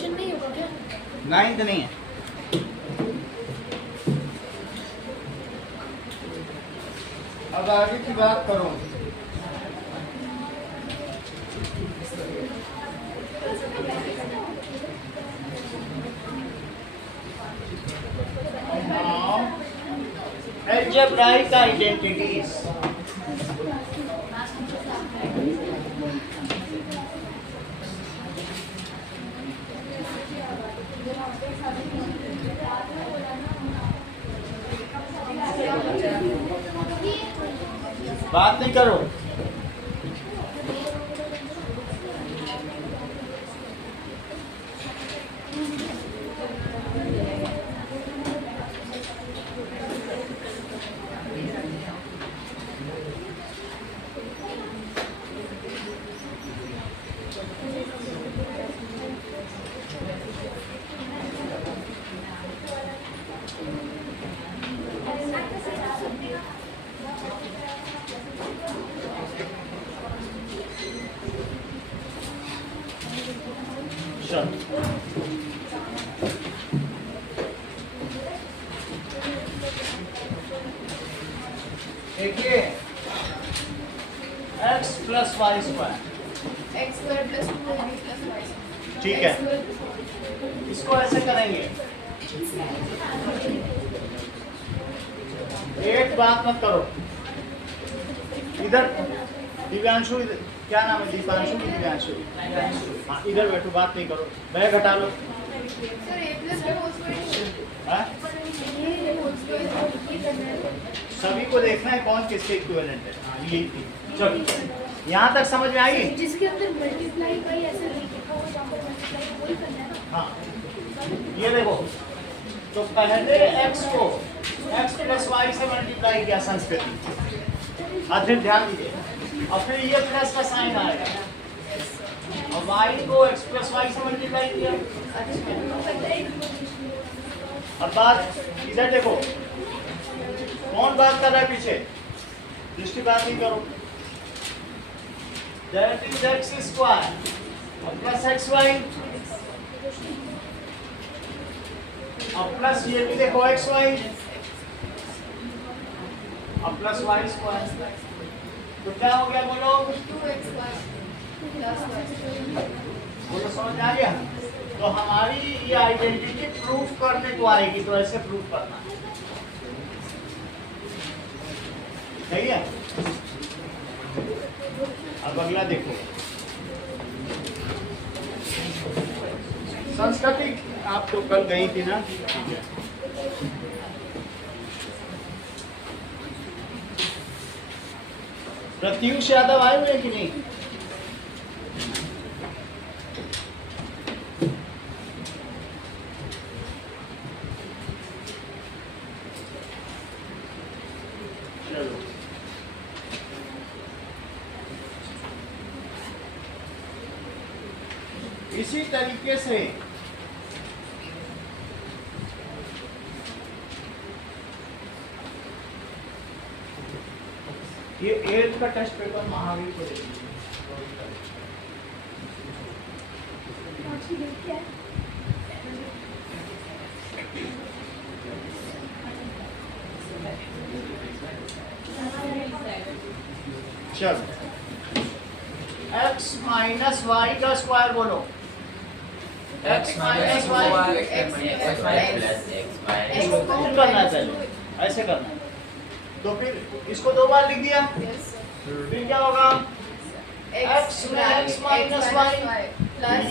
Question नहीं होगा क्या? 9th नहीं है। अब आगे की बात करो। Algebraic identities. बात नहीं करो। देखिए x plus y square x square plus 2ab plus y. ठीक है, इसको ऐसे करेंगे। एक बात मत करो, इधर दिव्यांशु, क्या नाम है, दीपांशु की दिव्यांशु, हाँ इधर बैठो, बात नहीं करो, बैग हटा लो। Sir a plus b whole square हाँ? ये होल स्क्वायर ये करना है। सभी को देखना है कौन किसके इक्विवेलेंट है। हाँ ये थी, चलो यहाँ तक समझ में आई। जिसके अंदर मल्टीप्लाई बाई ऐसे लिखा हुआ जहाँ पर मल्टीप्लाई वही करना है ना। हाँ ये देखो, तो पहले x को x प्लस वाई से मल्टीप्लाई किया संस्कृति, और फिर ध्यान दीजिए, और फिर ये प्लस का साइन आएगा, और y को x प्लस वाई से मल्टीप्लाई किया। अब बात इधर देखो, कौन बात कर रहा है पीछे, दृष्टि बात नहीं करो। That is x square और प्लस एक्स वाई, और प्लस ये भी देखो एक्स वाई और प्लस वाई स्क्वायर, तो क्या हो गया बोलो, 2x प्लस y। बोलो समझ आ गया। तो हमारी ये आइडेंटिटी प्रूफ करने को आएगी, तो ऐसे प्रूफ करना सही है। अब अगला देखो, संस्कृति आप तो कल गई थी ना, प्रत्युष यादव आए हुए कि नहीं? चलो इसी तरीके से ये 8th का टेस्ट पेपर महावीर को दे दीजिए। चलो x माइनस वाई का स्क्वायर बोलो, x माइनस वाई करना है पहले, ऐसे करना है। तो फिर इसको दो बार लिख दिया, फिर क्या होगा, x में x माइनस वाई,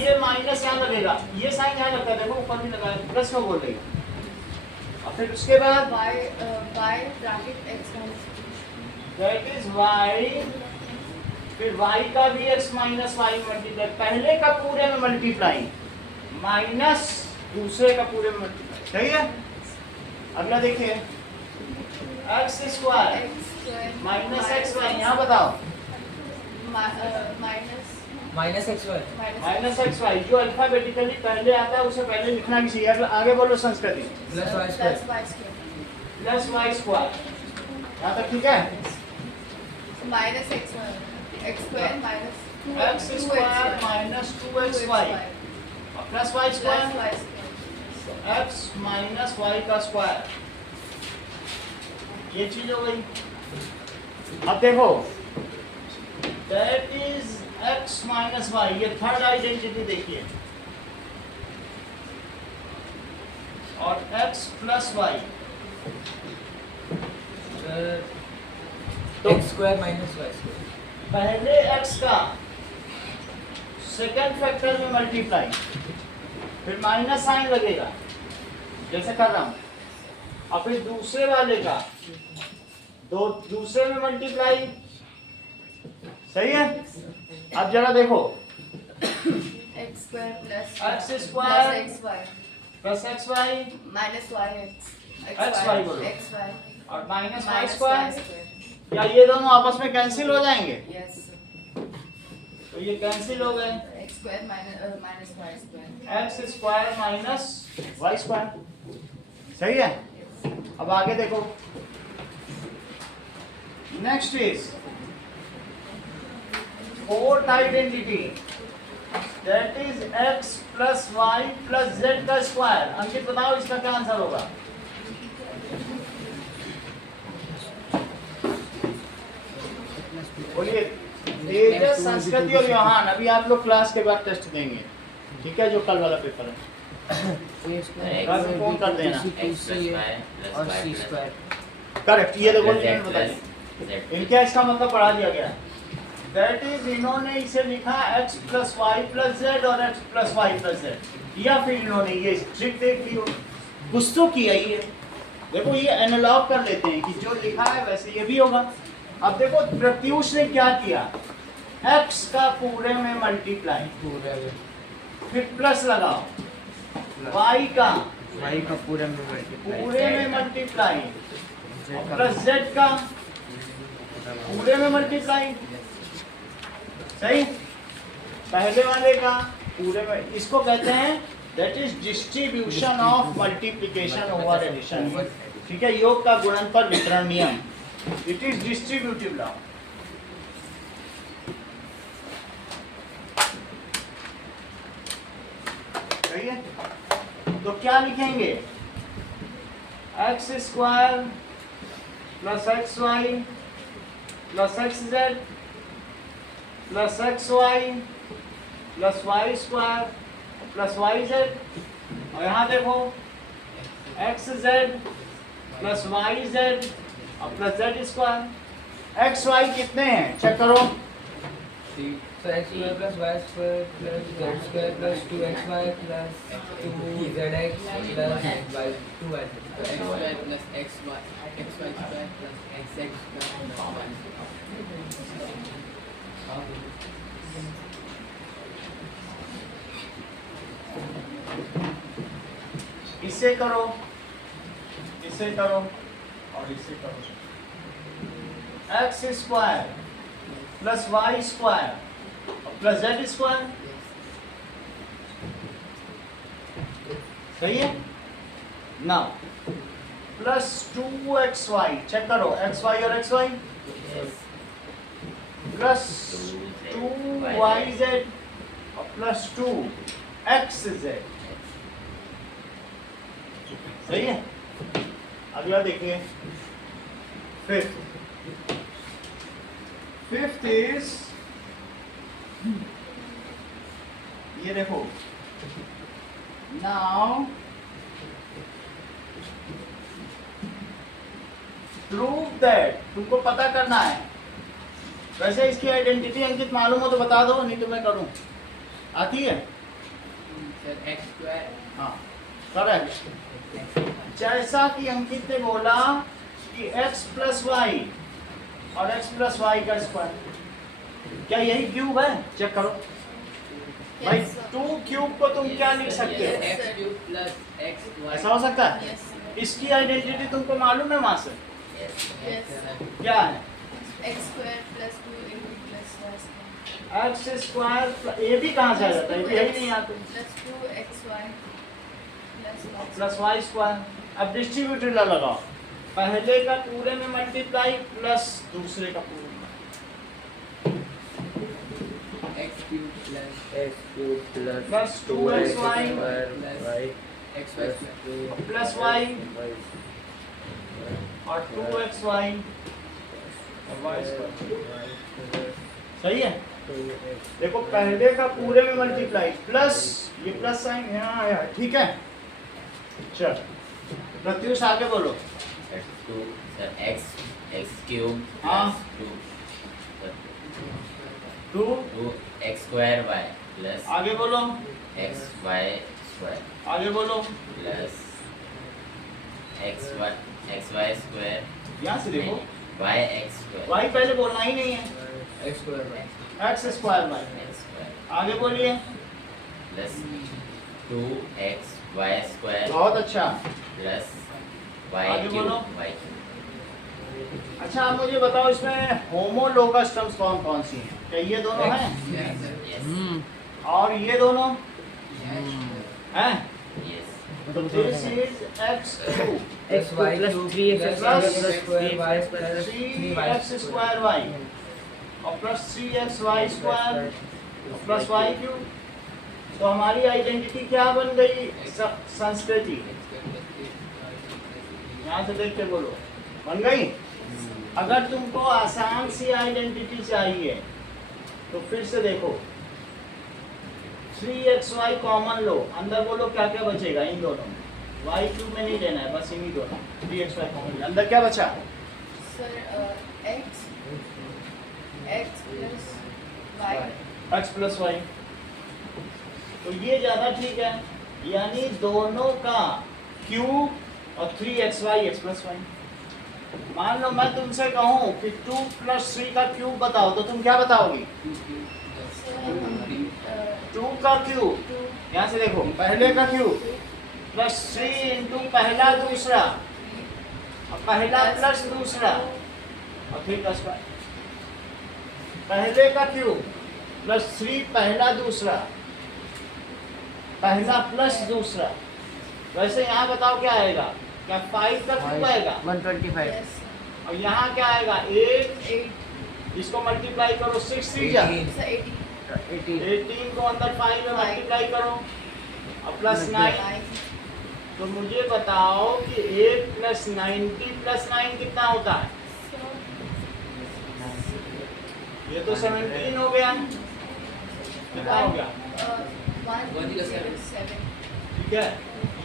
ये माइनस यहाँ लगेगा, ये साइन यहाँ लगता है, देखो ऊपर भी लगा है, प्लस में बोल रही है। और फिर उसके बाद y bracket x that is y, फिर y का भी x माइनस वाई मल्टीप्लाई, पहले का पूरे में मल्टीप्लाई माइनस दूसरे का पूरे में मल्टीप्लाई, सही है। अगला देखिए, x square minus x y, यहाँ बताओ माइनस एक्स वाई, जो अल्फाबेटिकली पहले आता है उसे पहले लिखना भी चाहिए। आगे बोलो संस्कृति, प्लस वाई स्क्वायर, यहाँ तक ठीक है। Minus x square minus x square minus 2xy, plus y square, x minus y का स्क्वायर, ये चीज हो गई। अब देखो that is x minus y, ये थर्ड आइडेंटिटी देखिए, और एक्स प्लस वाई, तो x square minus y square, पहले एक्स का सेकेंड फैक्टर में मल्टीप्लाई, फिर माइनस साइन लगेगा जैसे कर रहा हूं, और फिर दूसरे वाले का दूसरे में मल्टीप्लाई, सही है। अब जरा देखो x square plus x square x y plus x y minus y x y बोलो, एक्स वाई और माइनस वाई स्क्वायर, क्या ये दोनों आपस में कैंसिल हो जाएंगे? यस, तो ये कैंसिल हो गए, x square minus y square, x square minus y square, सही है। अब आगे देखो, next is fourth identity, that is x plus y plus z का स्क्वायर। अंकित बताओ इसका क्या आंसर होगा? बोलिए। तेजस, संस्कृति और योहान, अभी आप लोग क्लास के बाद टेस्ट देंगे, ठीक है, जो कल वाला पेपर है, कल फोन कर देना। और सी स्क्वायर, करेक्ट, ये देखो इन्होंने बताइए, इनका इसका मतलब पढ़ा दिया गया। दैट इज इन्होंने इसे लिखा x plus y plus z और x plus y plus z, या फिर इन्होंने ये ट्रिक देख ली हो, कुछ तो किया ही है। देखो ये एनालॉग कर लेते हैं कि जो लिखा है वैसे ये भी होगा। अब देखो प्रत्युष ने क्या किया, x का पूरे में मल्टीप्लाई, पूरे में फिर प्लस लगाओ, y का वाई का पूरे में मल्टीप्लाई, पूरे में मल्टीप्लाई, प्लस z का पूरे में मल्टीप्लाई, सही। पहले वाले का पूरे में, इसको कहते हैं that is distribution of multiplication over addition, ठीक है, योग का गुणनफल वितरण नियम, इट इज डिस्ट्रीब्यूटिव लॉ। सही है, तो क्या लिखेंगे, x square plus x y plus x z plus x y plus y square plus y z, और यहाँ देखो x z plus y z और plus z square. X y कितने हैं चेक करो, तो x square plus y square plus z square plus 2xy plus 2zx plus y 2y, x square plus xy square plus xx square इसे करो, इसे करो और इसे करो, x square plus y square और प्लस जेड स्क्वायर, सही है ना। प्लस 2xy, चेक करो xy और xy, प्लस 2yz और प्लस 2xz, सही है। अगला देखिए, फिफ्थ इज, ये देखो, नाउ प्रूव दैट, तुमको पता करना है, वैसे इसकी आइडेंटिटी अंकित मालूम हो तो बता दो, नहीं तो मैं करूं, आती है? x square हाँ करेक्ट। जैसा कि अंकित ने बोला कि x प्लस वाई और x प्लस वाई का स्क्वायर, क्या यही क्यूब है? चेक करो भाई, 2 क्यूब को तुम क्या लिख सकते हो? x cube plus x ऐसा हो सकता है? इसकी आइडेंटिटी तुमको मालूम है वहां से? क्या है? X square plus 2 into plus y square x square, ये भी कहाँ से आ जाता है? ये भी यही नहीं आते, plus 2xy plus y square. अब डिस्ट्रीब्यूटिव ला लगाओ, पहले का पूरे में मल्टीप्लाई प्लस दूसरे का पूरे में, x cube plus x cube Plus plus 2xy 2x square y x y plus square 2 plus y और 2xy और y square। सही है। देखो पहले का पूरे में मल्टीप्लाई प्लस ये प्लस साइन यहाँ आया, ठीक है। चल प्रत्युष आगे बोलो। x cube हाँ। plus 2 2x square y plus आगे बोलो, xy square आगे बोलो, plus xy square यहाँ से देखो yx square y पहले बोलना ही नहीं है, x square y x square y। x square आगे बोलिए। plus 2xy square बहुत अच्छा। plus y आगे बोलो। cube y cube। अच्छा आप मुझे बताओ इसमें होमोलोगस टर्म्स कौन कौन सी हैं? क्या ये दोनों हैं Yes. और ये दोनों हैं? Yes. तो this is x cube x y cube plus 3x square y plus 3x square y और प्लस 3xy स्क्वायर और प्लस y क्यूब। तो हमारी आइडेंटिटी क्या बन गई? संस्कृति। यहाँ से देख के बोलो, बन गई। अगर तुमको आसान सी आइडेंटिटी चाहिए तो फिर से देखो 3xy कॉमन लो, अंदर बोलो क्या क्या बचेगा इन दोनों में। y क्यूब में नहीं लेना है, बस इन्हीं दोनों 3xy कॉमन। अंदर क्या बचा? Sir, x plus y. x plus y. तो ये ज़्यादा ठीक है, यानी दोनों का क्यूब और 3xy x प्लस वाई। मान लो मैं तुमसे कहूँ कि 2 प्लस 3 का क्यूब बताओ तो तुम क्या बताओगी? 2 का क्यूब, यहाँ से देखो पहले का क्यूब प्लस 3 इंटू पहला दूसरा और पहला प्लस दूसरा और 3 का स्क्वायर। पहले का क्यूब प्लस 3 पहला दूसरा, पहला प्लस दूसरा। वैसे यहाँ बताओ क्या आएगा? क्या 5 का क्यूब आएगा? 125 Yes. और यहाँ क्या आएगा? 8। इसको मल्टीप्लाई करो 6 3 जा 18 Sir, 18. 18 को अंदर 5 में मल्टीप्लाई करो और प्लस 9। तो मुझे बताओ कि 8 प्लस 90 प्लस 9 कितना होता है? ये तो 17 हो गया। कितना हो गया? 107. ठीक है,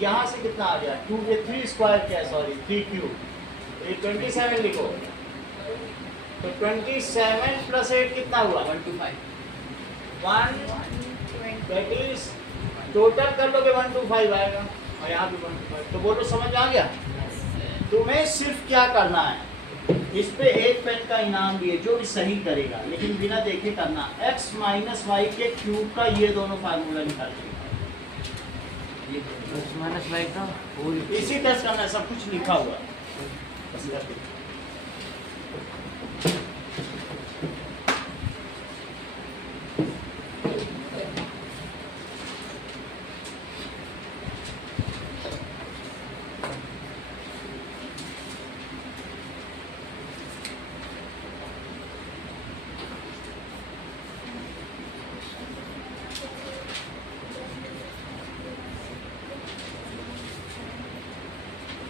यहाँ से कितना आ गया? 2 के 3 स्क्वायर क्या है? Sorry 3 cube. ये 27 लिखो। तो 27 प्लस 8 कितना हुआ? 125 1 दैट इज टोटल कर लोगे 125 आएगा और यहाँ भी 125। तो बोलो समझ आ गया? तुम्हें सिर्फ क्या करना है, इस पे एक पेन का इनाम दिए जो भी सही करेगा, लेकिन बिना देखे करना। x माइनस वाई के क्यूब का ये दोनों फार्मूला निकालिए। माइनस y का होल इसी तरह से करना है, सब कुछ लिखा हुआ है। बस करके।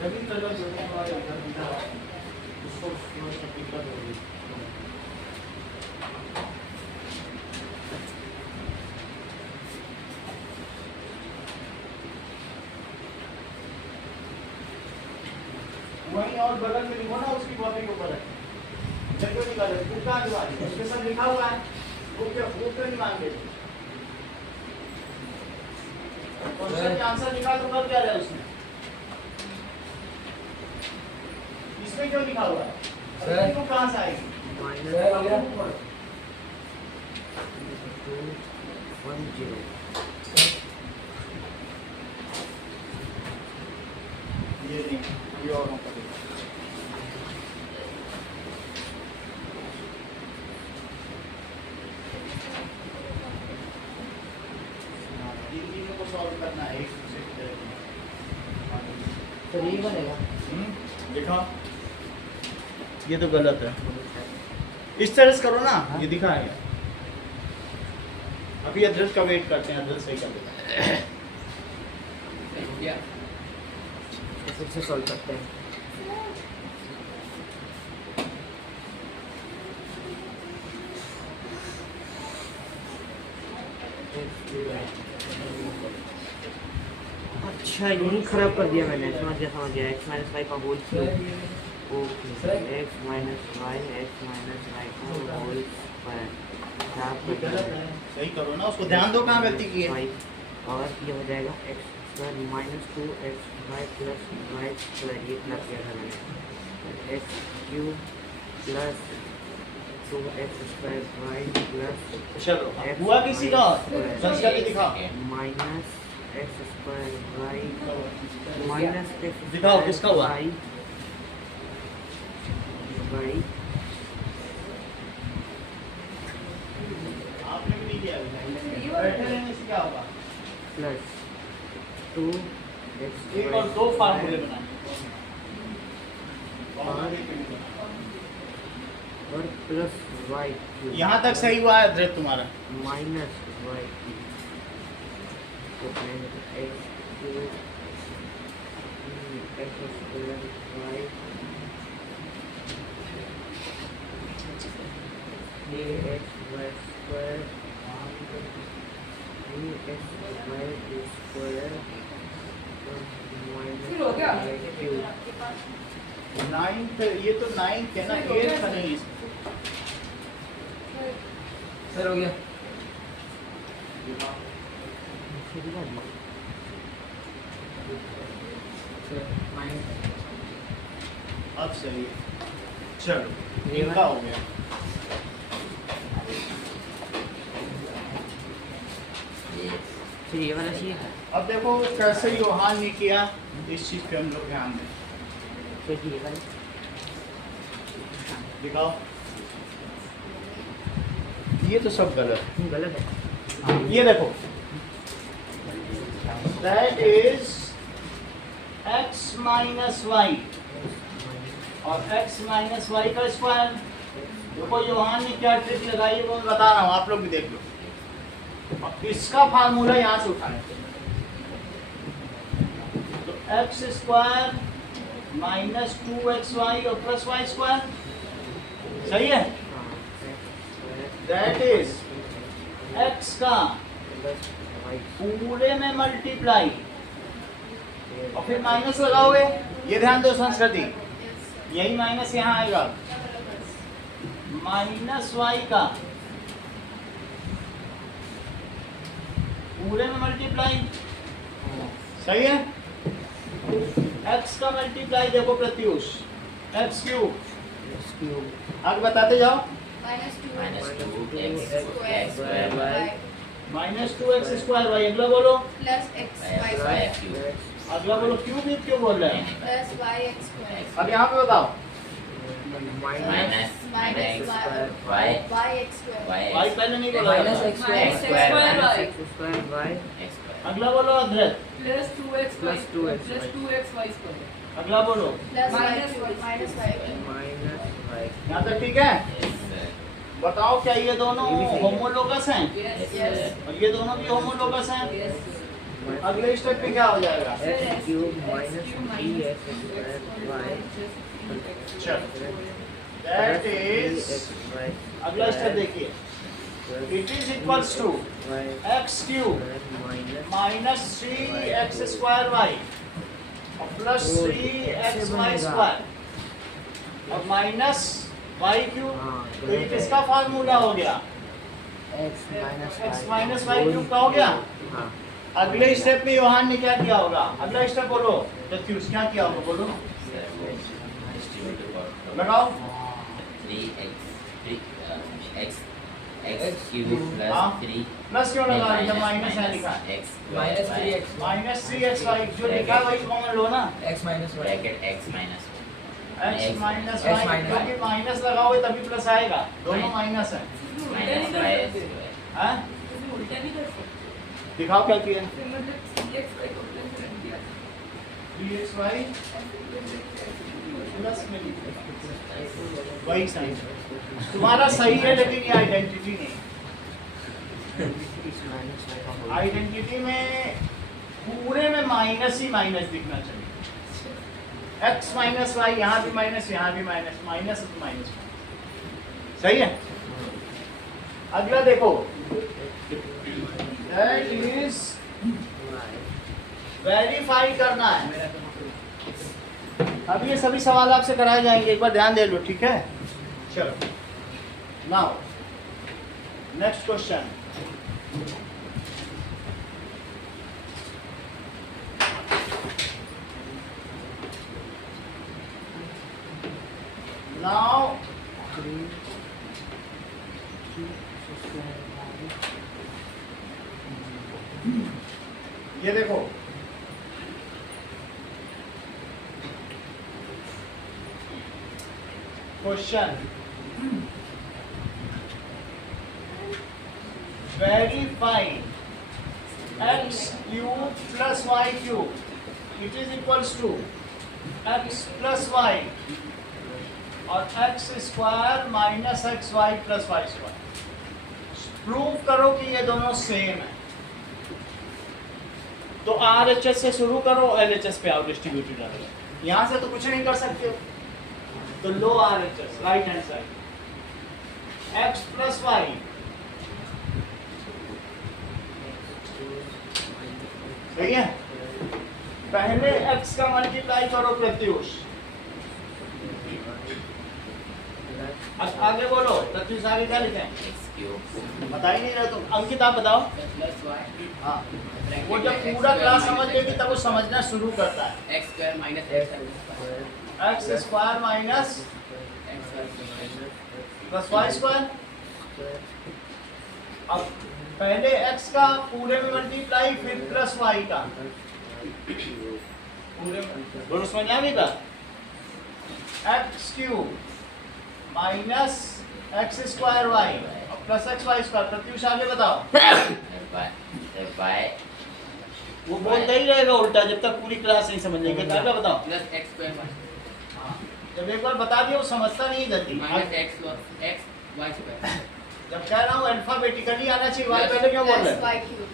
जब इन तरह से हमारे अंदर मिला उसको दिक्कत होगी। वहीं और बगल में लिखो ना, उसकी कॉपी के ऊपर है। जब क्यों निकाले? बुक कहाँ दिवा दी? उसके साथ लिखा हुआ है। बुक क्यों नहीं मांगे? क्वेश्चन का आंसर लिखा तो कर क्या रहा है उसने? इसमें क्यों लिखा हुआ है? सर बुक कहाँ से आएगी? माइनस 10 ये नहीं, ये और मत करो। इन तीनों को सॉल्व करना है एक दूसरे की तरह। तो यही बनेगा। देखो ये तो गलत है, इस तरह से करो ना, ये दिखाएगा। अभी अदरक का वेट करते हैं, अदरक सही कर देते हैं। क्या फिर से सॉल्व करते हैं। अच्छा यही खराब कर दिया मैंने, समझ गया एक्स माइनस वाई का whole cube okay x minus y का होल स्क्वायर खराब कर दिया सही करो ना, उसको ध्यान दो कहाँ गलती की है। वाई और ये हो जाएगा x square minus 2x y plus y square, ये प्लस किया था मैंने x cube plus 2x square y plus चलो हुआ किसी का दस करके दिखाओ। Minus x square y minus x दिखाओ किसका हुआ। वाई वाई आपने भी नहीं किया अभी। बैठे रहने से क्या होगा। प्लस 2x एक और दो फार्मूले बनाए और प्लस वाई क्यूब यहाँ तक सही हुआ है अदरक तुम्हारा। Minus y cube x cube x square y x y square x y square minus y cube. Ninth, ये तो नाइन्थ है ना, एट्थ का नहीं। सर हो गया अब सही है। चलो इनका हो गया। फिर ये वाला चाहिए अब देखो कैसे यूहान ने किया, इस चीज पे हम लोग ध्यान दें। फिर ये वाला दिखाओ, ये तो सब गलत। गलत है। ये देखो that is x minus y और x माइनस वाई का स्क्वायर। देखो यूहान ने क्या ट्रिक लगाई है वो मैं बता रहा हूँ, आप लोग भी देख लो। इसका फार्मूला यहाँ से उठाएं तो x स्क्वायर माइनस 2xy और प्लस वाई स्क्वायर, सही है। दैट इज x का पूरे में मल्टीप्लाई और फिर माइनस लगाओगे। ये ध्यान दो संस्कृति, यही माइनस यहाँ आएगा। माइनस वाई का पूरे में मल्टीप्लाई, सही है। x का मल्टीप्लाई देखो प्रत्युष, x क्यूब आगे बताते जाओ। minus 2 minus 2x square y minus 2x square y, अगला बोलो। plus x y y square cube अगला बोलो, क्यूब ही क्यों बोल रहे हैं। plus y x square अब यहाँ पे बताओ, minus minus x y y y x square y पहले नहीं बोला माइनस जाता। X Minus square x square y x square y x square अगला बोलो अदरक, plus 2x Plus 2x plus 2x y square अगला बोलो। plus y Minus cube y minus y cube minus y यहाँ तक ठीक है। yes sir बताओ क्या ये दोनों ये भी सही है। होमोलोगस हैं yes yes और ये दोनों भी होमोलोगस हैं। yes sir अगले स्टेप पे क्या हो जाएगा। X cube minus 3x square y चलो दैट इज, अगला स्टेप देखिए, it is equals to x cube minus 3x square y और प्लस 3x वाई स्क्वायर और माइनस वाई क्यूब। तो ये किसका फार्मूला हो गया, x माइनस वाई क्यूब का हो गया। हाँ अगले स्टेप में यूहान ने क्या किया होगा, अगला स्टेप बोलो प्रत्युष, क्या किया होगा बोलो, sir distribute about लगाओ। 3x x cube plus हाँ। 3 प्लस क्यों लगा रहे हैं, माइनस है लिखा, x minus square 3x minus 3x y जो लिखा है वही कॉमन लो ना। x minus y bracket x minus x minus X y, minus क्योंकि माइनस लगाओगे तभी प्लस आएगा, दोनों माइनस है। minus y square हैं? उल्टा नहीं कर सकते दिखाओ क्या किया, फिर मतलब 3x y को प्लस कर दिया 3xy प्लस में लिखा, वही सही है। तुम्हारा सही है लेकिन ये आइडेंटिटी नहीं। माइनस वाई का होल आइडेंटिटी में पूरे में माइनस ही माइनस दिखना चाहिए। x माइनस वाई, यहाँ भी माइनस, यहाँ भी माइनस, माइनस तो माइनस। सही है। अगला देखो, दैट इज वेरीफाई करना है। अब ये सभी सवाल आपसे कराए जाएंगे, एक बार ध्यान दे लो, ठीक है। चलो नाउ नेक्स्ट क्वेश्चन। नाउ ये देखो, question verify x cube plus y cube it is equals to x plus y और x square minus x y plus y square. Prove करो कि ये दोनों सेम है। तो RHS से शुरू करो, LHS पे आओ, डिस्ट्रीब्यूटेड रहेगा। यहाँ से तो कुछ नहीं कर सकते हो, तो लो RHS right hand side x plus y सही है। पहले x का मल्टीप्लाई करो प्रत्युष, आगे बोलो प्रत्युष, आगे क्या लिखें? x क्यूब बता ही नहीं रहे तुम। अंकित आप बताओ। प्लस वाई हाँ, वो जब पूरा क्लास समझ लेगी तब वो समझना शुरू करता है। X square minus x square minus plus y square. अब पहले x का पूरे में मल्टीप्लाई, फिर प्लस y का पूरे में, बोलो समझ आ गई बात? X cube minus x square y और plus x y square. Pratyush आगे बताओ। y वो बोलता ही रहेगा उल्टा जब तक पूरी क्लास नहीं समझ लेंगे। आगे बताओ। प्लस एक्स स्क्वायर वाई जब एक बार बता दिया वो समझता नहीं जल्दी। Minus x y square. जब कह रहा हूँ अल्फाबेटिकली आना चाहिए, वाई पहले क्यों बोल रहे प्लस हैं? वाई क्यूब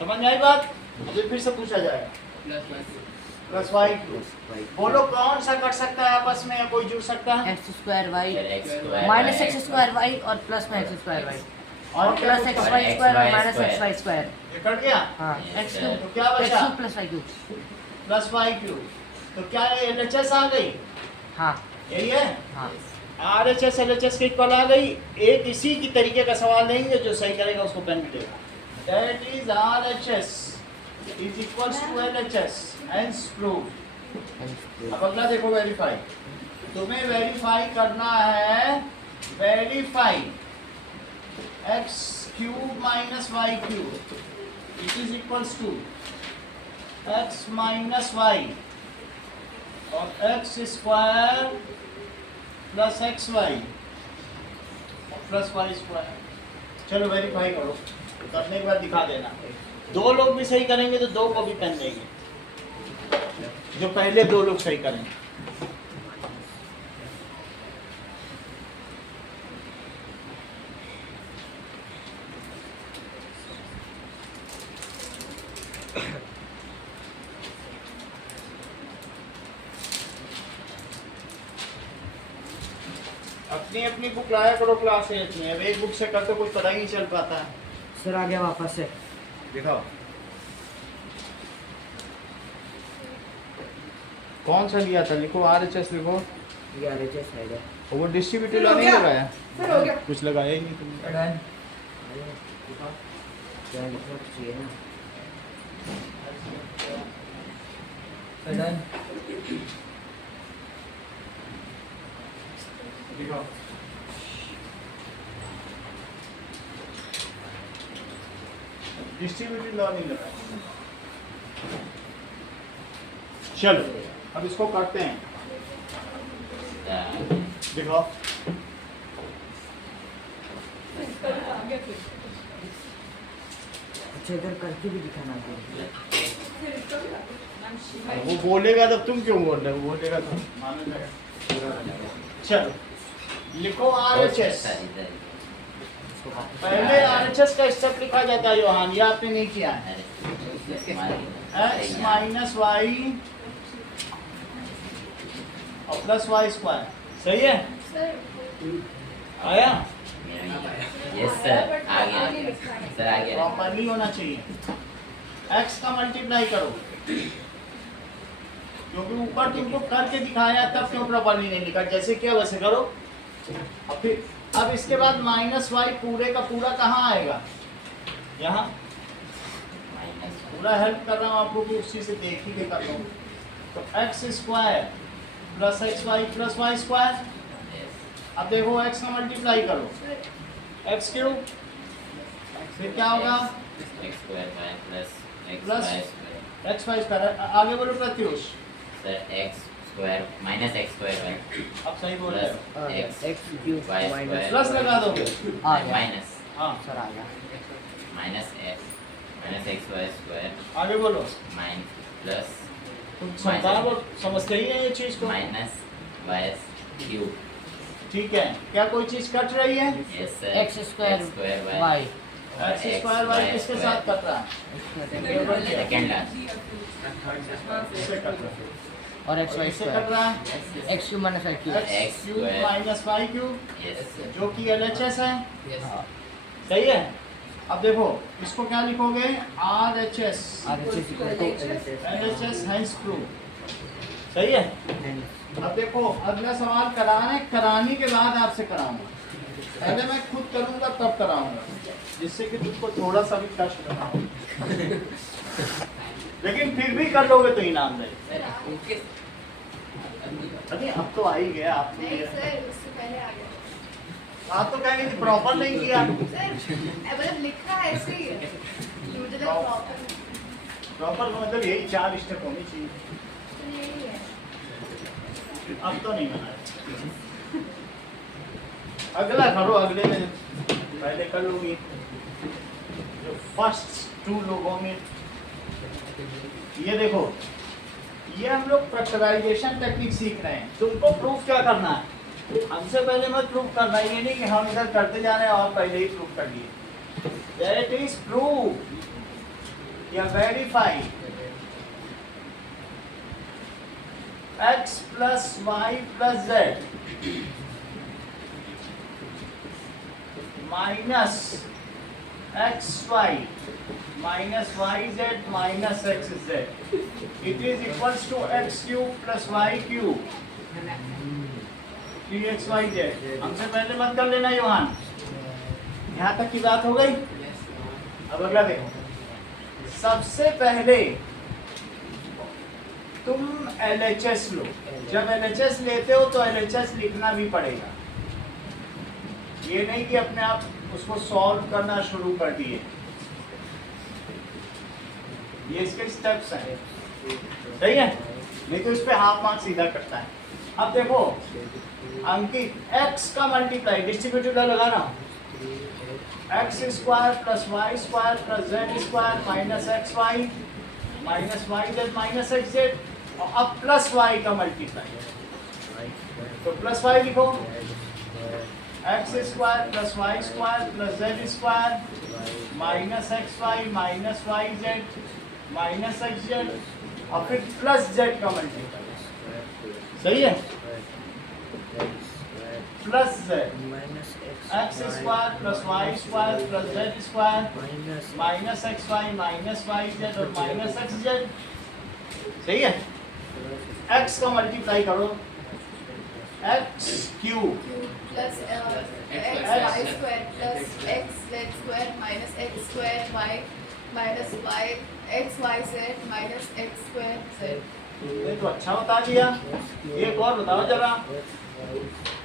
समझ में आई बात? अभी फिर से पूछा जाएगा। प्लस वाई प्लस वाई बोलो, कौन सा कर सकता है आपस में, या कोई जुड़ सकता है? X square y x square minus x square y और प्लस में एक्स स्क्वायर वाई और क्या प्लस कुछ एक्स और? वाई स्क्वायर और XY minus x square. Y square. ये कट गया। हाँ एक्स क्यूब तो क्या एक्स बचा? Cube plus y cube. Plus y cube. तो क्या ये LHS आ गई? हाँ यही है। हाँ RHS LHS के इक्वल आ गई। एक इसी की तरीके का सवाल देंगे, जो सही करेगा उसको पेन मिलेगा। That is RHS is equals to LHS hence prove. अब अगला देखो, वेरीफाई। तुम्हें वेरीफाई करना है, verify x cube minus y cube it is equals to x minus y और x square plus x y और प्लस वाई स्क्वायर। चलो verify करो, करने के बाद दिखा देना। दो लोग भी सही करेंगे तो दो को भी पेन देंगे, जो पहले दो लोग सही करेंगे। अपनी अपनी बुक लाया करो क्लास एट में। अब एक बुक से करते कुछ पता ही नहीं चल पाता है। सर आ गया वापस से। दिखाओ कौन सा लिया था, लिखो RHS लिखो। ये RHS है इधर। और वो डिस्ट्रीब्यूटिव ला नहीं लगाया, फिर हो गया। कुछ लगाया ही नहीं तुमने। क्या लिखना चाहिए ना। दिखाओ डिस्ट्रीब्यूटिव लॉ नहीं लगाया। चलो अब इसको करते हैं। दिखाओ अच्छा इधर करके भी दिखाना चाहिए। वो बोलेगा तब तुम क्यों बोल रहे हो? वो बोलेगा तो माना जाएगा। चलो लिखो RHS। इसको वापस पहले आरएचएस का स्टेप लिखा जाता है योहान, ये आपने नहीं किया है। एक्स माइनस वाई और प्लस वाई स्क्वायर, सही है? सर आया? यस सर, आ गया सर, आ गया। प्रॉपरली होना चाहिए। एक्स का मल्टीप्लाई करो, क्योंकि ऊपर तुमको करके दिखाया तब क्यों प्रॉपरली नहीं लिखा, जैसे क्या वैसे करो। अब फिर अब इसके बाद माइनस वाई पूरे का पूरा कहाँ आएगा? यहाँ। माइनस पूरा हेल्प कर रहा हूँ आपको कि उसी से देख ही के कर लो। तो x square plus x y plus y square. अब देखो एक्स का मल्टीप्लाई करो, एक्स क्यूब, फिर क्या होगा? X square y plus x plus y square. X y square. आगे बोलो Pratyush. Sir x square minus x square y अब सही बोल रहे हो। Plus x x cube y minus square plus लगा दोगे। आ गया माइनस हाँ, सर आ गया माइनस एक्स वाई स्क्वायर आगे बोलो। माइनस प्लस तुम समझते ही नहीं ये चीज को। Minus y cube. ठीक है, क्या कोई चीज कट रही है? Yes sir, x square y y x square y किसके साथ कट रहा है? सेकेंड लास्ट इससे कट रहा है। और एक्स वाई इससे कट स्क्वायर रहा है x cube minus y cube x cube minus y cube, yes जो कि एलएचएस है। Yes. सही है? अब देखो इसको क्या लिखोगे? R H S, RHS equal to LHS hence prove. सही है? अब देखो अगला सवाल कराने के बाद आपसे कराऊंगा। पहले मैं खुद करूंगा तब कराऊंगा, जिससे कि तुमको थोड़ा सा भी कष्ट ना हो। लेकिन फिर भी कर लोगे तो इनाम देगा। Okay. अरे अब तो आ ही गया आप। नहीं सर, उससे पहले आ गया। आप तो कहेंगे कि प्रॉपर नहीं किया। सर मतलब लिखा है ऐसे ही है, मुझे लगा प्रॉपर प्रॉपर मतलब यही 4 स्टेप होनी चाहिए। तो यही है। अब तो नहीं बनाया। अगला करो, अगले में पहले कर लूंगी। जो फर्स्ट 2 लोगों में ये देखो, ये हम लोग फैक्टराइजेशन टेक्निक सीख रहे हैं। तुमको प्रूफ क्या करना है? हमसे पहले मत प्रूफ करना, ये नहीं कि हम इधर करते जा रहे हैं और पहले ही प्रूफ कर लिए। दैट इज प्रूफ या verify x plus y plus z minus x y minus y z minus x z, it is equals to x cube plus y cube 3x y z. हमसे पहले मत कर लेना योहान। यहाँ तक की बात हो गई। अब अगला देखो, सबसे पहले तुम LHS लो। जब LHS लेते हो तो LHS लिखना भी पड़ेगा। ये नहीं कि अपने आप उसको सॉल्व करना शुरू कर दिए। ये इसके स्टेप्स हैं, सही है? नहीं तो इस पे हाफ मार्क सीधा करता है। अब देखो अंकित, x का मल्टीप्लाई डिस्ट्रीब्यूटिव लगाना, x square plus y square plus z square minus x y minus y z minus x z, और अब प्लस वाई का मल्टीप्लाई। तो प्लस वाई लिखो, x square plus y square plus z square minus x y z minus x z, और फिर plus z का multiply. सही है? Plus z x square plus y square plus z square minus x y z और minus x z. सही है? X का multiply करो, x cube plus x y square plus x z square minus x square y minus y x y z minus x square z. ये तो अच्छा बता दिया। एक और बताओ जरा।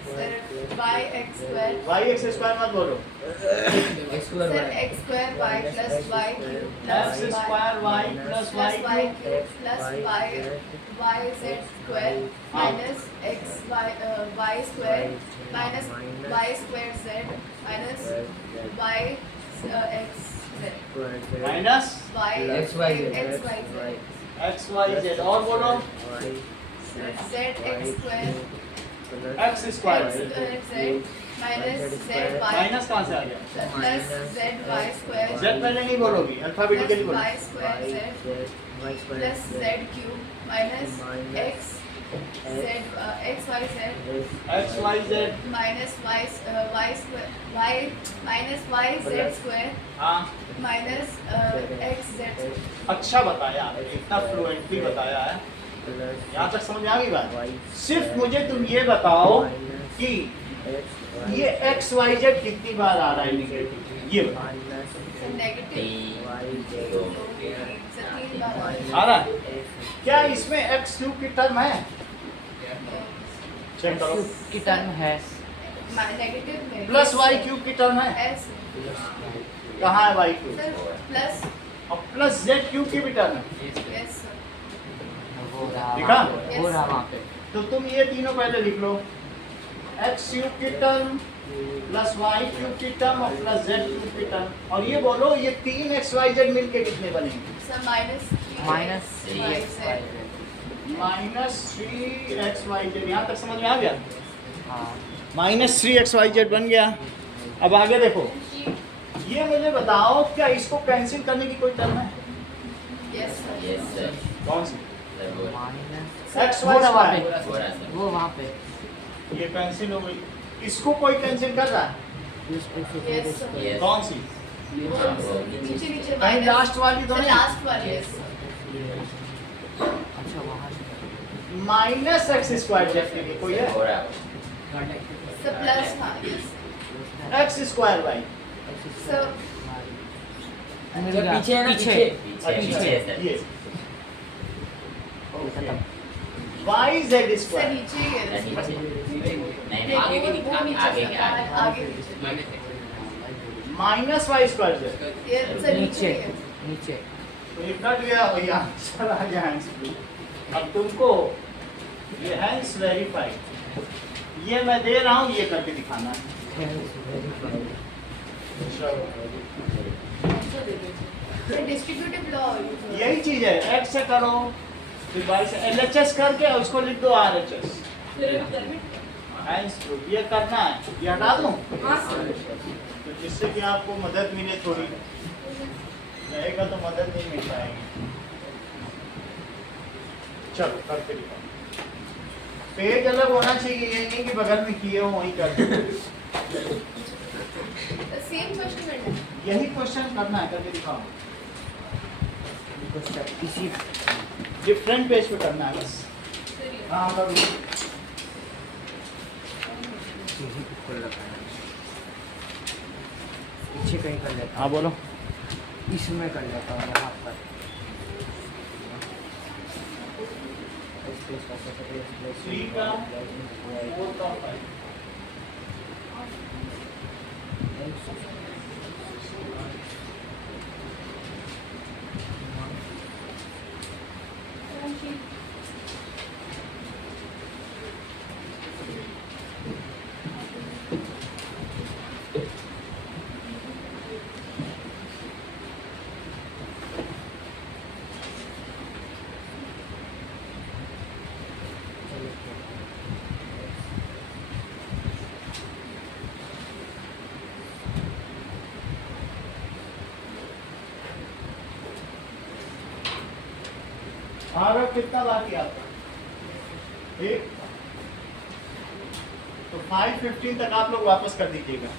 Sir y x square y x square मत बोलो, sir x square y plus y cube x square y plus y y cube cube plus y y z square minus x y square minus y square z minus y x z minus y x y z x y z x y z. और बोलो z x square x square z minus z y minus कहाँ से आ गया? plus z y square Z पहले नहीं बोलोगी, alphabetically plus बोलो। y square z y square plus z cube minus x z x y z X Y Z minus y square y minus y z square हाँ minus x z square. अच्छा बताया, इतना fluently बताया है। plus यहाँ तक समझ में आ गई बात? y सिर्फ मुझे तुम ये बताओ कि x ये एक्स वाई जेड कितनी बार आ रहा है निगेटिव, ये बताओ। minus So negative y z so 3 बार आ रहा है? क्या इसमें एक्स क्यूब की टर्म है? चेक करो। की टर्म है नेगेटिव में प्लस वाई क्यूब की टर्म है? s कहाँ है वाई क्यूब? सर प्लस और प्लस जेड क्यूब की भी टर्म है। यस वो रहा दिखा? वहाँ पे, वो रहा वहाँ पे तो तुम ये तीनों पहले लिख लो, एक्स क्यूब की टर्म प्लस वाई क्यूब की टर्म और प्लस जेड क्यूब की टर्म, और ये बोलो ये तीन एक्स वाई जेड मिलके कितने बनेंगे? Sir minus minus 3x y minus three x y z. यहाँ तक समझ में आ गया? हाँ minus three x y z बन गया। अब आगे देखो, ये मुझे बताओ क्या इसको कैंसिल करने की कोई टर्म है? Yes sir Yes, sir. कौन सी? Sir, वो माइनस एक्स वो वाई रहा वहाँ स्क्वायर, पे, वो रहा sir. वो वहाँ पे ये कैंसिल हो गई। इसको कोई कैंसिल कर रहा है? Yes, sir. Yes. कौन सी? नीचे नीचे कहीं लास्ट वाली तो नहीं? लास्ट वाली यस अच्छा वहाँ से माइनस एक्स स्क्वायर जेड के लिए कोई है? वो रहा। सर प्लस हाँ yes x square y. Sir मिल गया पीछे है ना, पीछे पीछे पीछे है sir. ये ये खत्म वाई जेड सर स्क्वायर। नीचे ही है नहीं, सर। नहीं, नहीं, आगे के वो नीचे आगे सर, के आगे। आगे नीचे माइनस वाई स्क्वायर जेड। ये सर नीचे नीचे ही है नीचे तो ये कट गया और ये आंसर आ गया हैंस ब्लू। अब तुमको ये हैंस वेरीफाइड ये मैं दे रहा हूँ, ये करके दिखाना है। सर डिस्ट्रीब्यूटिव लॉ यही चीज है, एक्स से करो फिर वाई से एलएचएस करके और उसको लिख दो आरएचएस। हैंस ब्लू ये करना है, ये हटा दूँ तो जिससे कि आपको मदद मिले थोड़ी, रहेगा तो मदद नहीं मिल पाएगी। चलो करके दिखाओ। पेज अलग होना चाहिए, ये नहीं कि बगल में किए हो वहीं कर दो। सेम क्वेश्चन है यही क्वेश्चन करना है, करके दिखाओ। इसी डिफरेंट पेज पे करना है बस। हाँ कर लो। यही खोल रखा है पीछे कहीं कर लेता हाँ बोलो। इसमें कर लेता हूँ वहाँ पर थ्री का फोर का फाइव। आर कितना बाकी आपका? एक। तो 5:15 तक आप लोग वापस कर दीजिएगा।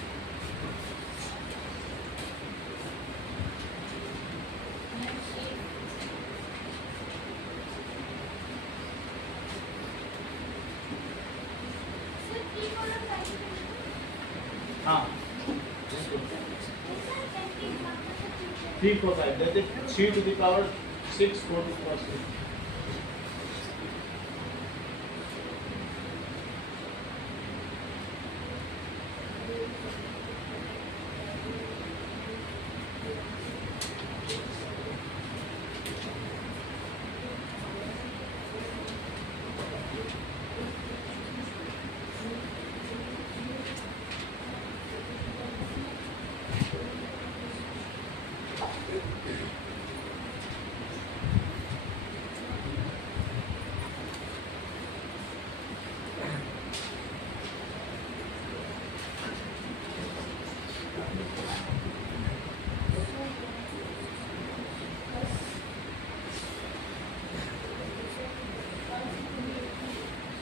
हाँ 3 4 5 that is 3 to the power 6 4 to the power 6.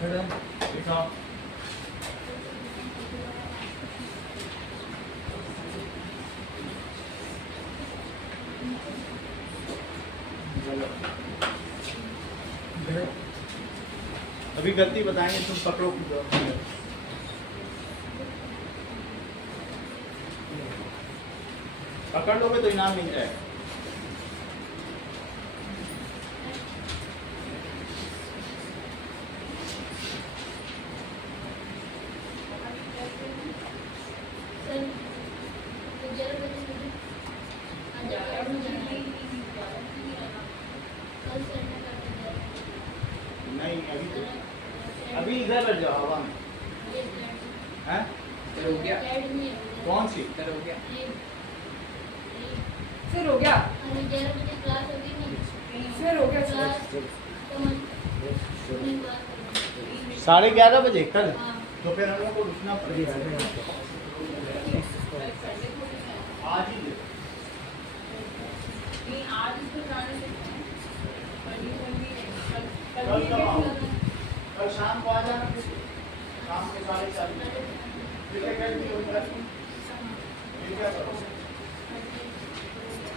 लिखो। अभी गलती बताएंगे, तुम पकड़ो। पकड़ लोगे तो इनाम मिल जाएगा। सर तो जरा बजे आज अकेडमी जाना है कल से मैं करने जा रहा नहीं, अभी इधर बैठ जाओ हवा में। हैं? सर हो गया अकेडमी है कौन सी? सर हो गया सर हो गया 11 बजे क्लास होगी नहीं सर हो गया सर क्लास तो मैं नहीं क्लास करूँगी 11:30 बजे कल। हाँ तो फिर हम लोग को रुकना पड़ेगा। आज ही देखो। कल कब आओ? कल शाम को आ जाना। शाम के 4:30 बजे। ठीक है, कल भी होगा। ये क्या करो?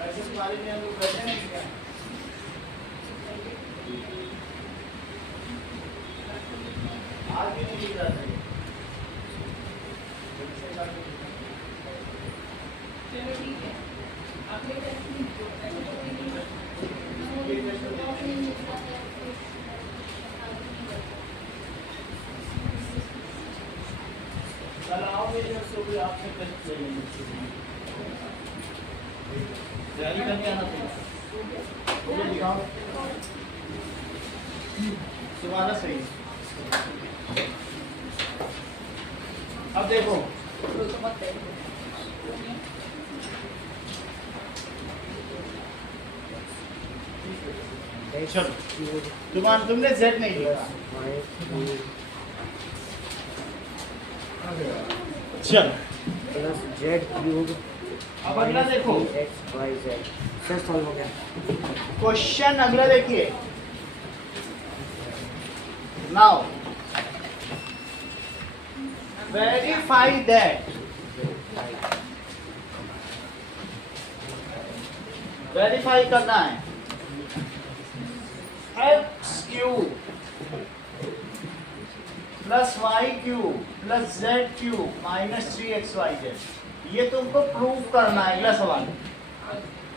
ऐसे तुम्हारे लिए हम लोग बैठे नहीं क्या? आज भी नहीं मिल रहा। चलो ठीक है आपने कल आओगे जब से भी आपसे टेस्ट ले लेंगे। तैयारी करके आना पड़ेगा। बोलो दिखाओ। तुम्हारा सही है। अब देखो, चलो तुमने Z नहीं लिखा। चल प्लस जेड क्यूब अब अगला देखो। X y z. Sir solve हो गया। क्वेश्चन अगला देखिए। नाउ वेरीफाई दैट वेरीफाई करना है x cube plus y cube plus z cube minus 3xyz। ये तुमको प्रूव करना है। अगला सवाल,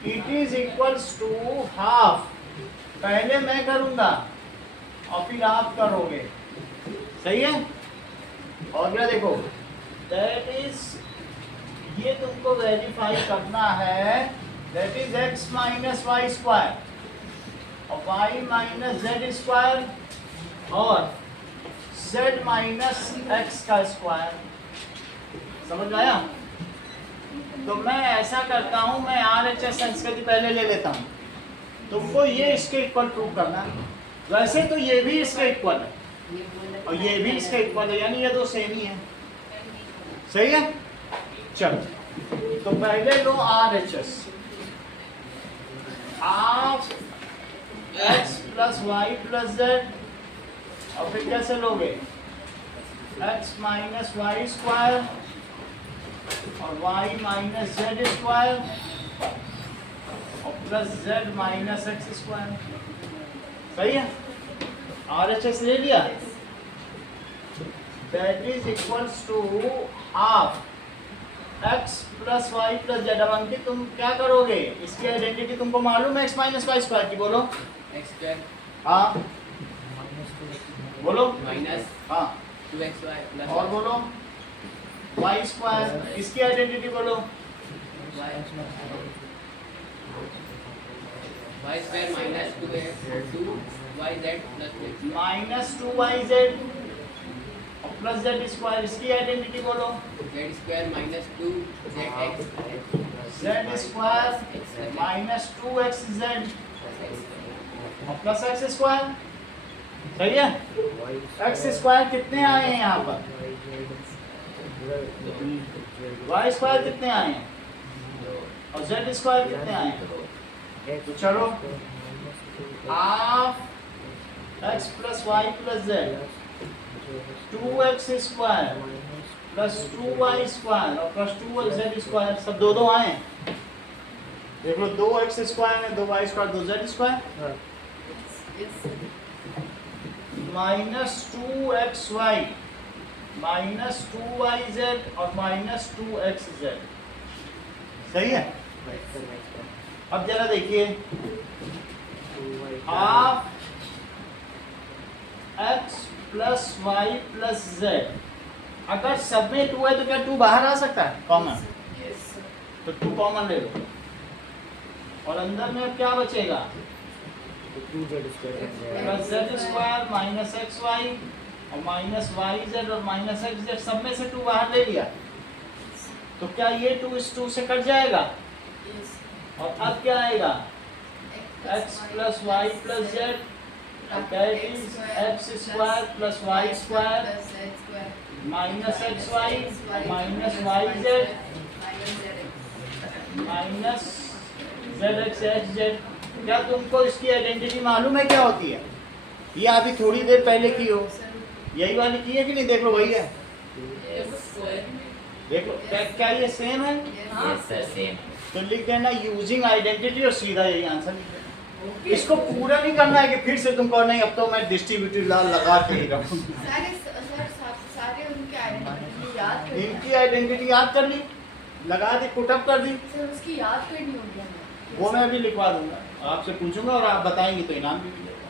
it is equals to half. पहले मैं करूंगा और फिर आप करोगे, सही है? और अगला देखो, दैट इज, ये तुमको वेरीफाई करना है, that is x minus y square और y माइनस जेड स्क्वायर और z माइनस x का स्क्वायर। समझ में आया? तो मैं ऐसा करता हूं, मैं RHS संस्कृति पहले ले लेता हूं। तुमको ये इसके इक्वल प्रूव करना है। वैसे तो ये भी इसके इक्वल है और ये भी इसके इक्वल है, यानी ये दो सेम ही है। सही है? चलो तो पहले लो RHS, half x plus y plus z, और फिर कैसे लोगे? x माइनस वाई स्क्वायर और y माइनस जेड स्क्वायर और plus z minus x square. सही है? RHS ले लिया। That is equals to half x plus y plus z. अब अंकित तुम क्या करोगे? इसकी आइडेंटिटी तुमको मालूम है x माइनस वाई स्क्वायर की, बोलो। एक्स स्क्वायर हाँ बोलो। माइनस हाँ 2xy प्लस और बोलो वाई स्क्वायर। इसकी आइडेंटिटी बोलो। Y square minus 2yz plus minus 2yz और प्लस जेड स्क्वायर। इसकी आइडेंटिटी बोलो। z square minus 2zx z square minus 2xz और प्लस एक्स स्क्वायर। सही है? एक्स स्क्वायर कितने आए हैं यहाँ पर? वाई स्क्वायर कितने आए हैं और जेड स्क्वायर कितने आए हैं? तो चलो half x plus y plus z 2x square plus 2y square और प्लस 2z स्क्वायर सब दो दो आए हैं। देख लो 2x स्क्वायर है 2y square 2z square Yes. Minus 2xy minus 2yz और माइनस 2xz सही है। अब जरा देखिए half x plus y plus z अगर सब में 2 है तो क्या 2 बाहर आ सकता है कॉमन, Yes. तो 2 कॉमन ले लो और अंदर में अब क्या बचेगा plus z square minus x y और माइनस वाई जेड और माइनस एक्स जेड सब में से 2 बाहर ले लिया तो क्या ये 2 इस 2 से कट जाएगा Yes. और अब क्या आएगा x plus y plus z that is x square plus y square plus z square minus x y minus y z minus zx. Minus z x h z. क्या तुमको इसकी आइडेंटिटी मालूम है क्या होती है? ये अभी थोड़ी देर पहले की हो, यही वाली की है कि नहीं? देख लो वही है, देख लो क्या ये सेम है? Yes sir, same. तो लिख देना यूजिंग आइडेंटिटी और सीधा यही आंसर लिख देना। इसको पूरा नहीं करना है कि फिर से तुमको नहीं अब तो मैं डिस्ट्रीब्यूटिव लॉ लगा के ही रहूँ। सारे उनके आइडेंटिटी याद करनी है। इनकी आइडेंटिटी याद कर ली, लगा दी, पुटअप कर दी, सर उसकी याद करनी होगी हमें। वो मैं भी लिखवा दूंगा, आपसे पूछूंगा और आप बताएंगे तो इनाम भी मिलेगा।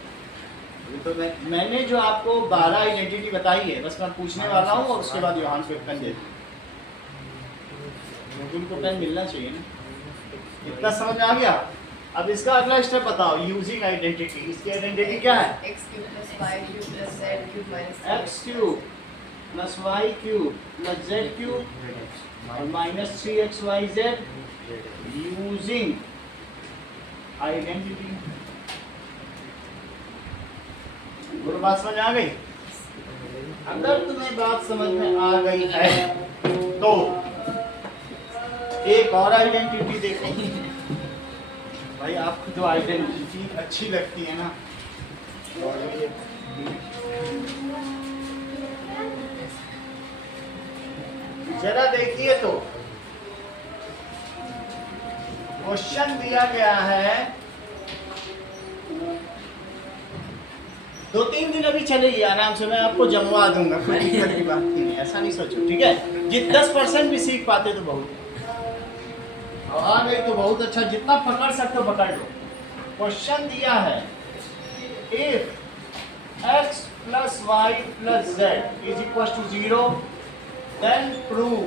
अभी तो मैंने जो आपको 12 आइडेंटिटी बताई है बस मैं पूछने वाला हूँ और उसके बाद योहान को पेन दे दूँ। उनको पेन मिलना चाहिए ना। इतना समझ में आ गया? अब इसका अगला स्टेप बताओ यूजिंग आइडेंटिटी। इसकी आइडेंटिटी क्या है? x cube plus y cube plus z cube minus x cube plus y cube plus z cube और माइनस 3xyz यूजिंग आइडेंटिटी। और बात समझ आ गई? अगर तुम्हें बात समझ में आ गई है तो एक और आइडेंटिटी देखो भाई, आपको जो आइडेंटिटी अच्छी लगती है ना, और ये जरा देखिए तो क्वेश्चन दिया गया है 2-3 दिन अभी चलेगी आराम से, मैं आपको जमवा दूंगा, कोई दिक्कत की बात नहीं है, ऐसा नहीं सोचो, ठीक है? जित 10% भी सीख पाते तो बहुत है, और आ गई तो बहुत अच्छा, जितना पकड़ सकते हो पकड़ लो। क्वेश्चन दिया है if x plus y plus z is equal to 0 then prove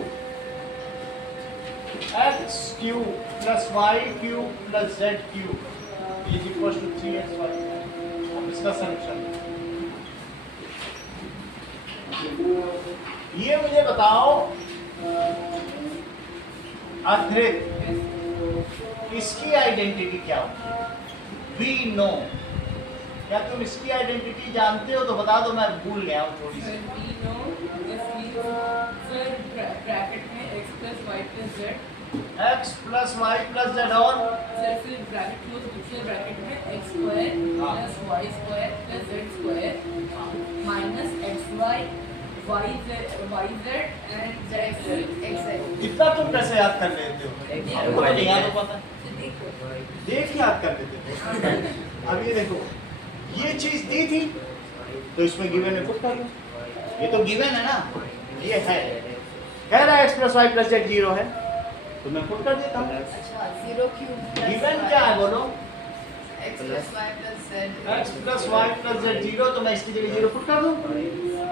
x cube plus y cube plus z cube is equal to 3xy। अब इसका सॉल्यूशन ये मुझे बताओ अधृत इसकी आइडेंटिटी क्या होगी? वी नो, क्या तुम इसकी आइडेंटिटी जानते हो तो बता दो, मैं भूल गया हूँ थोड़ी सी। ब्रैकेट में x plus y plus z x plus y plus z और सर फिर ब्रैकेट क्लोज दूसरे ब्रैकेट में x square plus y square plus z square minus xy yz and z इतना तुम कैसे याद कर लेते हो? हमको तो नहीं याद हो पाता, देख याद कर लेते थे। अब ये देखो, ये चीज दी थी तो इसमें गिवन में पुट कर लो, ये तो गिवन है ना, ये है, कह रहा है x plus y plus z 0 है तो मैं पुट कर देता हूँ। अच्छा 0 क्यूब गिवन क्या है बोलो? x plus y plus z x plus y plus z 0, तो मैं इसकी जगह 0 पुट कर दूँ,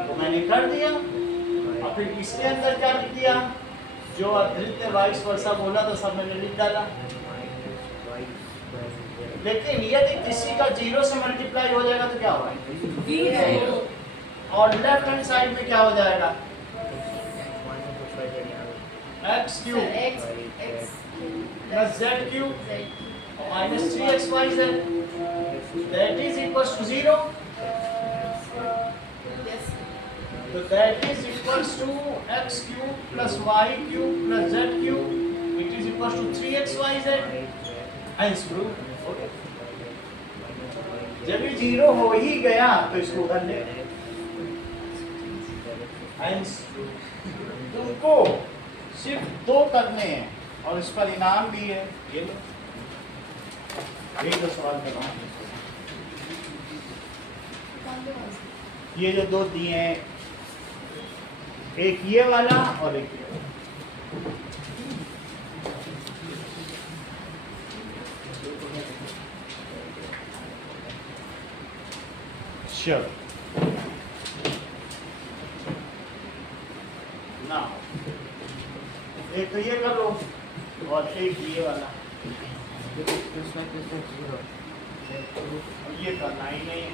तो मैंने कर दिया। और फिर इसके अंदर क्या लिख दिया? जो अधृत ने वाइस वर्षा बोला तो सब मैंने लिख डाला। लेकिन यदि किसी का 0 से मल्टीप्लाई हो जाएगा तो क्या होगा? और लेफ्ट हैंड साइड में क्या हो जाएगा? x cube x plus z cube z और minus 3xyz that is equals to 0। yes तो that is equals to x cube plus y cube plus z cube it is equals to 3xyz। Hence proof. जब ये 0 हो ही गया तो इसको कर ले। तुमको सिर्फ 2 करने हैं और इस पर इनाम भी है। ये लो, यही तो सवाल कर रहा हूँ। ये जो 2 दिए हैं, एक ये वाला और एक ये वाला। चलो ना, एक तो ये कर लो और एक ये वाला, और ये करना ही नहीं है।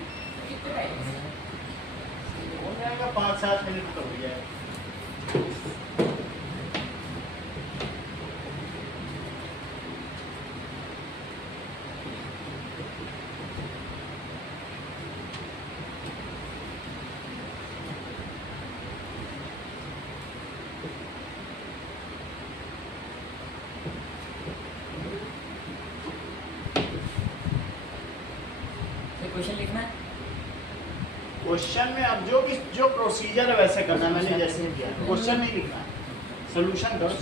हो जाएगा 5-7 मिनट तो हो जाएगा। क्वेश्चन लिखना है। क्वेश्चन में अब जो प्रोसीजर है वैसे करना है, मैंने जैसे किया। क्वेश्चन नहीं लिखना है, सोल्यूशन करो।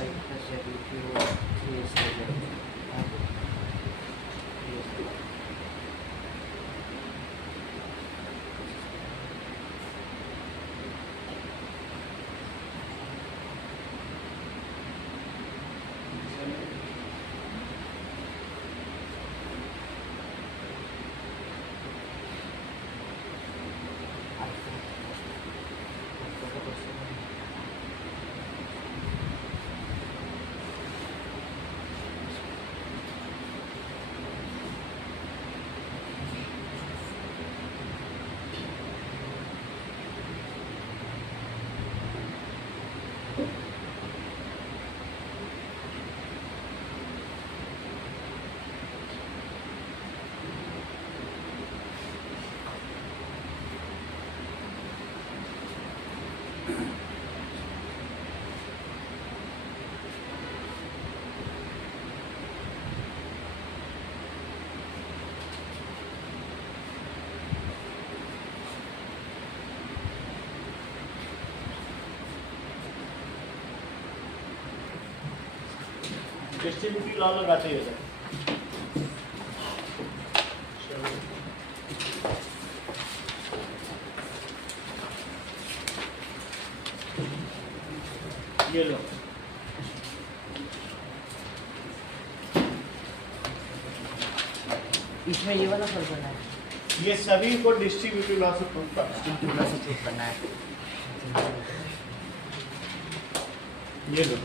डिस्ट्रीब्यूटिव लॉ लगाते हैं इधर। ये लो, इसमें ये वाला फल करना है, ये सभी को डिस्ट्रीब्यूटिव लॉ से प्रूव करना है। पूरा से प्रूफ करना है। ये लो,